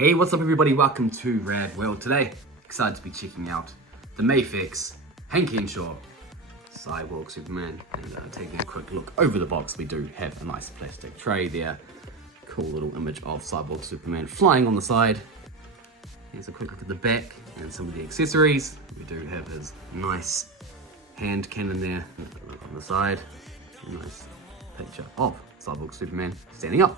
Hey, what's up everybody? Welcome to RADWORLD. Today, excited to be checking out the Mafex Cyborg Superman and taking a quick look over the box. We do have a nice plastic tray there. Cool little image of Cyborg Superman flying on the side. Here's a quick look at the back and some of the accessories. We do have his nice hand cannon there on the side. A nice picture of Cyborg Superman standing up.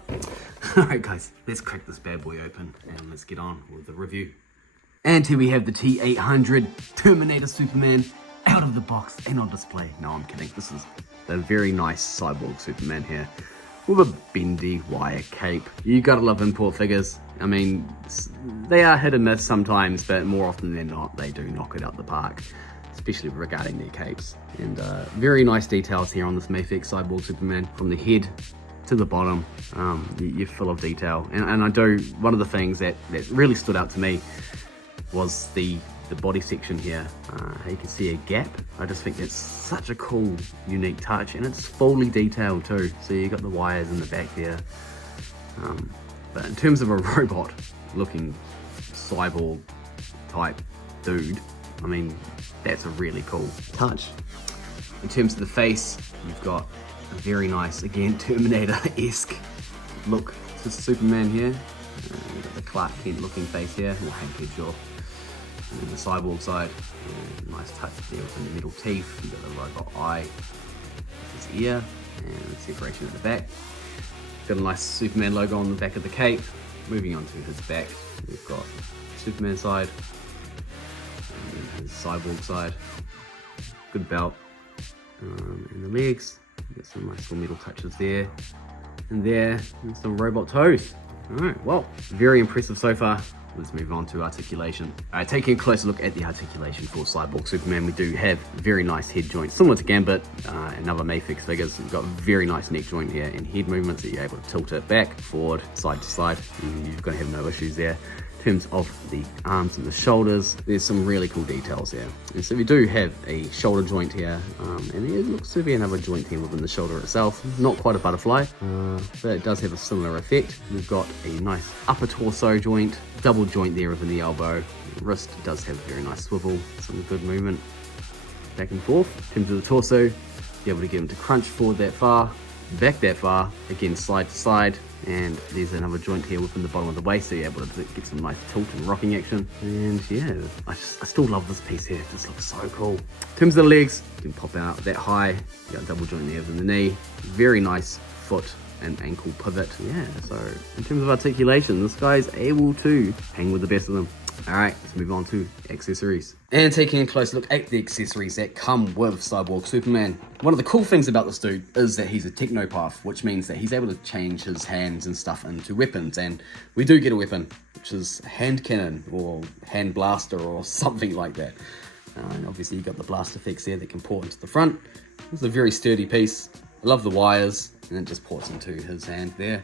Alright guys, let's crack this bad boy open and let's get on with the review. And here we have the T800 Terminator Superman out of the box and on display. No, I'm kidding. This is a very nice Cyborg Superman here with a bendy wire cape. You gotta love import figures. I mean, they are hit and miss sometimes, but more often than not, they do knock it out the park, especially regarding their capes. And very nice details here on this Mafex Cyborg Superman, from the head to the bottom. You're full of detail. And I do, one of the things that really stood out to me was the body section here. You can see a gap. I just think it's such a cool, unique touch, and it's fully detailed too. So you got the wires in the back there. But in terms of a robot looking cyborg type dude, I mean, that's a really cool touch. In terms of the face, you've got a very nice, again, Terminator-esque look to Superman here. You've got the Clark Kent looking face here, or Hank Henshaw. And then the Cyborg side, nice touch there with the middle teeth. You've got the robot eye, his ear, and separation at the back. Got a nice Superman logo on the back of the cape. Moving on to his back, we've got Superman side, and then his Cyborg side. Good belt. And the legs, you got some nice little metal touches there, and some robot toes. Alright, well, very impressive so far. Let's move on to articulation. Alright, taking a closer look at the articulation for Cyborg Superman, we do have very nice head joints, similar to Gambit and other Mafex figures. We've got very nice neck joint here and head movements that you're able to tilt it back, forward, side to side. You're going to have no issues there. In terms of the arms and the shoulders, there's some really cool details here. And so we do have a shoulder joint here, and there looks to be another joint here within the shoulder itself. Not quite a butterfly, but it does have a similar effect. We've got a nice upper torso joint, double joint there within the elbow. The wrist does have a very nice swivel, some good movement back and forth. In terms of the torso, be able to get him to crunch forward that far, back that far, again side to side. And there's another joint here within the bottom of the waist, so you're able to get some nice tilt and rocking action. And yeah, I still love this piece here. This looks so cool. In terms of the legs, you can pop out that high. You got a double joint there within the knee. Very nice foot and ankle pivot. Yeah, so in terms of articulation, this guy's able to hang with the best of them. All right, let's move on to accessories. And taking a close look at the accessories that come with Cyborg Superman. One of the cool things about this dude is that he's a technopath, which means that he's able to change his hands and stuff into weapons. And we do get a weapon, which is a hand cannon or hand blaster or something like that. And obviously you've got the blast effects there that can port into the front. It's a very sturdy piece. I love the wires, and it just ports into his hand there.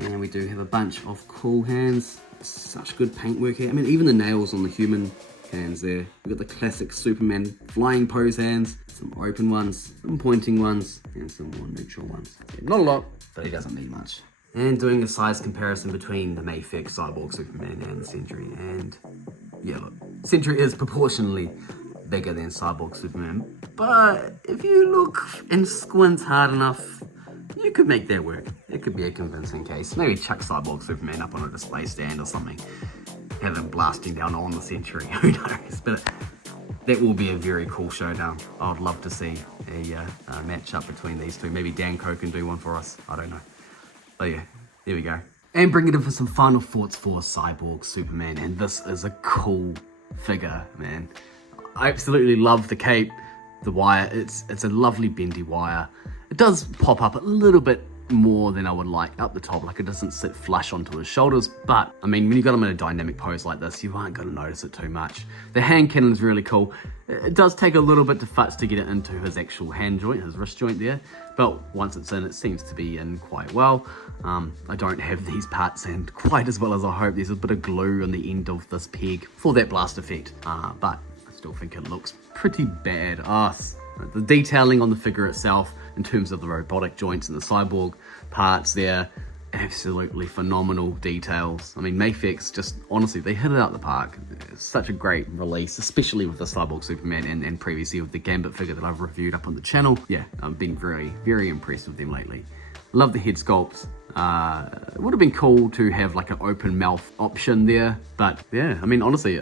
And we do have a bunch of cool hands. Such good paintwork here. I mean, even the nails on the human hands there. We've got the classic Superman flying pose hands, some open ones, some pointing ones, and some more neutral ones. Yeah, not a lot, but he doesn't need much. And doing a size comparison between the Mafex Cyborg Superman and the Sentry, and yeah, look, Sentry is proportionally bigger than Cyborg Superman, but if you look and squint hard enough, you could make that work. It could be a convincing case. Maybe chuck Cyborg Superman up on a display stand or something. Have him blasting down on the Sentry, who knows? But that will be a very cool showdown. I'd love to see a match up between these two. Maybe Danko can do one for us. I don't know. But yeah, there we go. And bring it in for some final thoughts for Cyborg Superman. And this is a cool figure, man. I absolutely love the cape, the wire. It's a lovely bendy wire. It does pop up a little bit more than I would like up the top, like it doesn't sit flush onto his shoulders, but I mean, when you got him in a dynamic pose like this, you aren't going to notice it too much. The hand cannon is really cool. It does take a little bit to futz to get it into his actual hand joint, his wrist joint there, but once it's in, it seems to be in quite well. I don't have these parts in quite as well as I hope. There's a bit of glue on the end of this peg for that blast effect, but I still think it looks pretty badass. The detailing on the figure itself, in terms of the robotic joints and the cyborg parts there, absolutely phenomenal details. I mean, Mafex just, honestly, they hit it out the park. It's such a great release, especially with the Cyborg Superman and previously with the Gambit figure that I've reviewed up on the channel. Yeah, I've been very, very impressed with them lately. Love the head sculpts. It would have been cool to have like an open mouth option there, but yeah, I mean, honestly,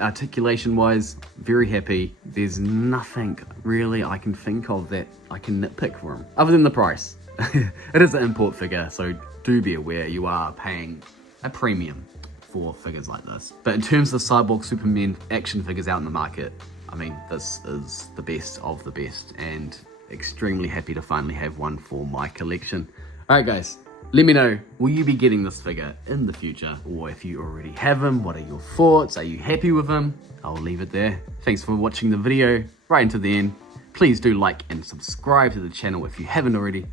articulation wise, very happy. There's nothing really I can think of that I can nitpick for him, other than the price. It is an import figure, so do be aware you are paying a premium for figures like this. But in terms of Cyborg Superman action figures out in the market, I mean, this is the best of the best, and extremely happy to finally have one for my collection. Alright guys, let me know, will you be getting this figure in the future? Or if you already have him, what are your thoughts? Are you happy with him? I'll leave it there. Thanks for watching the video right into the end. Please do like and subscribe to the channel if you haven't already.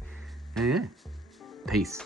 And yeah, peace.